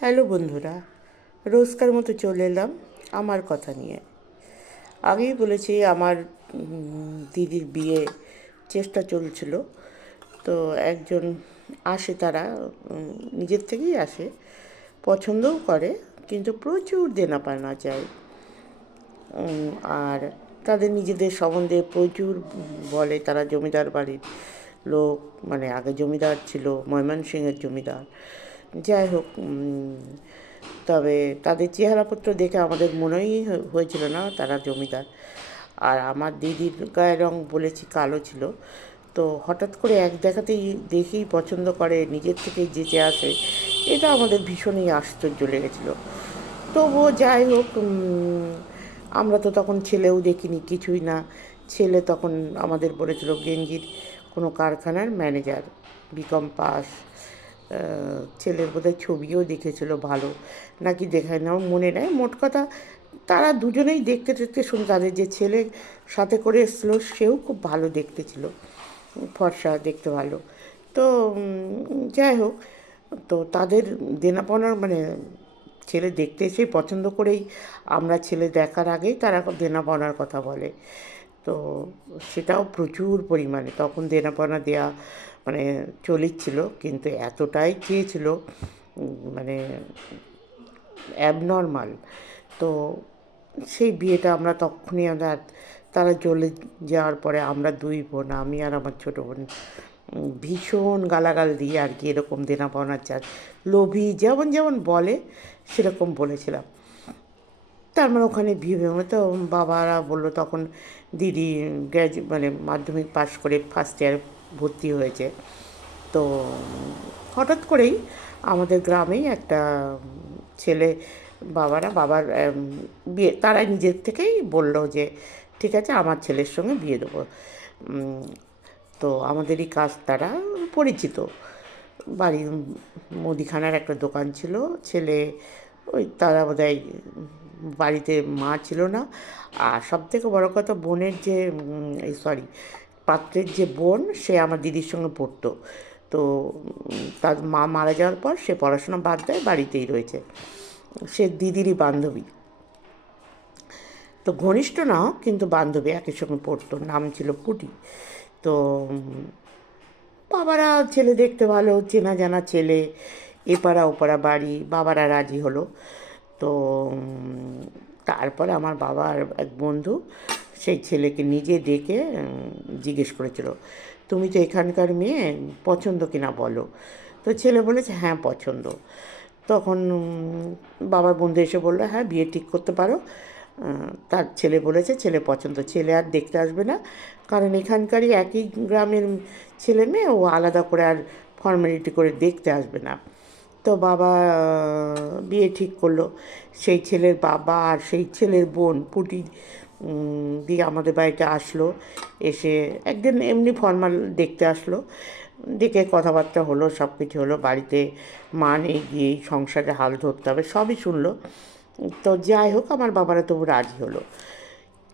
Hello বন্ধুরা, রোজকার মতো চলে এলাম আমার কথা নিয়ে। আগেই বলেছি আমার দিদির বিয়ে চেষ্টা চলছিল। তো একজন আসে, তারা নিজের থেকেই আসে, পছন্দও করে, কিন্তু প্রচুর দেনাপাওনা চায়। আর তাদের নিজেদের সম্বন্ধে প্রচুর বলে, তারা জমিদার বাড়ির লোক, মানে আগে জমিদার ছিল, ময়মনসিংহের জমিদার। যাই হোক, তবে তাদের চেহারাপত্র দেখে আমাদের মনেই হয়েছিল না তারা জমিদার। আর আমার দিদির গায়ের রং বলেছি কালো ছিল। তো হঠাৎ করে এক দেখাতেই দেখেই পছন্দ করে, নিজের থেকেই যেচে আসে, এটা আমাদের ভীষণই আশ্চর্য লেগেছিল। তবুও যাই হোক, আমরা তো তখন ছেলেও দেখিনি, কিছুই না। ছেলে তখন আমাদের বলেছিল গেঞ্জির কোনো কারখানার ম্যানেজার, বিকম পাস। ছেলের বোধহয় ছবিও দেখেছিল ভালো, নাকি দেখায় না মনে নেই। মোট কথা, তারা দুজনেই দেখতে দেখতে শুনে, তাদের যে ছেলে সাথে করে এসেছিলো সেও খুব ভালো দেখতে ছিল, ফর্সা, দেখতে ভালো। তো যাই হোক, তো তাদের দেনাপাওনার মানে ছেলে দেখতে এসে পছন্দ করেই আমরা ছেলে দেখার আগেই তারা দেনাপাওনার কথা বলে। তো সেটাও প্রচুর পরিমাণে তখন দেনাপাওনা দেওয়া মানে চলিচ্ছিল, কিন্তু এতটাই চেয়েছিল, মানে অ্যাবনর্মাল। তো সেই বিয়েটা আমরা তখনই, তারা চলে যাওয়ার পরে আমরা দুই বোন, আমি আর আমার ছোটো বোন, ভীষণ গালাগাল দিয়ে আর কি, এরকম দেনা পাওনার চার লোভী যেমন যেমন বলে সেরকম বলেছিলাম। তার মানে ওখানে বিয়ে ভেঙে তো বাবারা বললো, তখন দিদি মানে মাধ্যমিক পাশ করে ফার্স্ট ইয়ার ভর্তি হয়েছে। তো হঠাৎ করেই আমাদের গ্রামেই একটা ছেলে, বাবার বিয়ে, তারা নিজের থেকেই বললো যে ঠিক আছে, আমার ছেলের সঙ্গে বিয়ে দেবো। তো আমাদেরই কাজ, তারা পরিচিত, বাড়ির মুদিখানার একটা দোকান ছিল। ছেলে ওই, তারা বোধহয় বাড়িতে মা ছিল না। আর সবথেকে বড় কথা, বোনের যে পাত্রের যে বোন, সে আমার দিদির সঙ্গে পড়তো। তো তার মা মারা যাওয়ার পর সে পড়াশোনা বাদ দেয়, বাড়িতেই রয়েছে। সে দিদিরই বান্ধবী, তো ঘনিষ্ঠ না হোক কিন্তু বান্ধবী, একই সঙ্গে পড়তো, নাম ছিল পুটি। তো বাবারা ছেলে দেখতে ভালো, চেনা জানা ছেলে, এপাড়া ওপাড়া বাড়ি, বাবারা রাজি হলো। তো তারপরে আমার বাবার এক বন্ধু সেই ছেলেকে নিজে ডেকে জিজ্ঞেস করেছিল, তুমি তো এখানকার মেয়ে, পছন্দ কিনা বলো। তো ছেলে বলেছে হ্যাঁ পছন্দ। তখন বাবার বন্ধু এসে বললো হ্যাঁ, বিয়ে ঠিক করতে পারো। তার ছেলে বলেছে ছেলে পছন্দ, ছেলে আর দেখতে আসবে না, কারণ এখানকারই একই গ্রামের ছেলে মেয়ে, ও আলাদা করে আর ফর্মালিটি করে দেখতে আসবে না। তো বাবা বিয়ে ঠিক করলো। সেই ছেলের বাবা আর সেই ছেলের বোন পুটি দিয়ে আমাদের বাড়িতে আসলো। এসে একদিন এমনি ফর্মাল দেখতে আসলো, দেখে কথাবার্তা হলো, সব কিছু হলো। বাড়িতে মা নেই, গিয়েই সংসারে হাল ধরতে হবে, সবই শুনলো। তো যাই হোক, আমার বাবারা তবু রাজি হলো।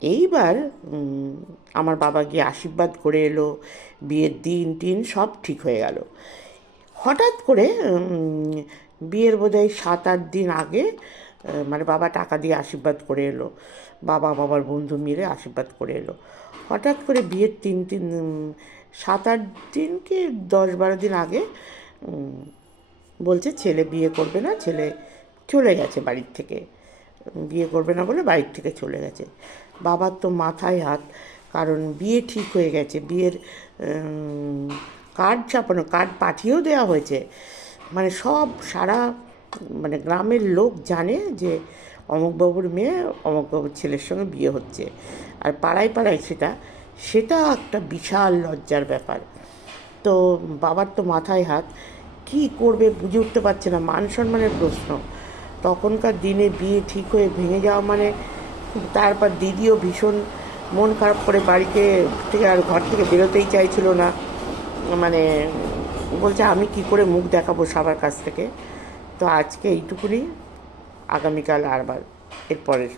এইবার আমার বাবা গিয়ে আশীর্বাদ করে এলো, বিয়ের দিন টিন সব ঠিক হয়ে গেল। হঠাৎ করে বিয়ের বোধহয় 7-8 দিন আগে, মানে বাবা টাকা দিয়ে আশীর্বাদ করে এলো, বাবার বন্ধু মিলে আশীর্বাদ করে এলো। হঠাৎ করে বিয়ের 7-8 দিন কি 10-12 দিন আগে বলছে ছেলে বিয়ে করবে না, ছেলে চলে গেছে বাড়ির থেকে, বিয়ে করবে না বলে বাড়ির থেকে চলে গেছে। বাবার তো মাথায় হাত, কারণ বিয়ে ঠিক হয়ে গেছে, বিয়ের কার্ড ছাপানো, কার্ড পাঠিয়েও দেওয়া হয়েছে, মানে সব সারা মানে গ্রামের লোক জানে যে অমুকবাবুর মেয়ে অমুকবাবুর ছেলের সঙ্গে বিয়ে হচ্ছে। আর পাড়ায় পাড়ায় সেটা সেটা একটা বিশাল লজ্জার ব্যাপার। তো বাবার তো মাথায় হাত, কী করবে বুঝে উঠতে পারছে না, মান সম্মানের প্রশ্ন। তখনকার দিনে বিয়ে ঠিক হয়ে ভেঙে যাওয়া মানে, তারপর দিদিও ভীষণ মন খারাপ করে বাড়িতে থেকে আর ঘর থেকে বেরোতেই চাইছিল না, মানে বলছে আমি কি করে মুখ দেখাবো সবার কাছ থেকে। তো আজকে এইটুকুনি, আগামীকাল আরবার এরপরের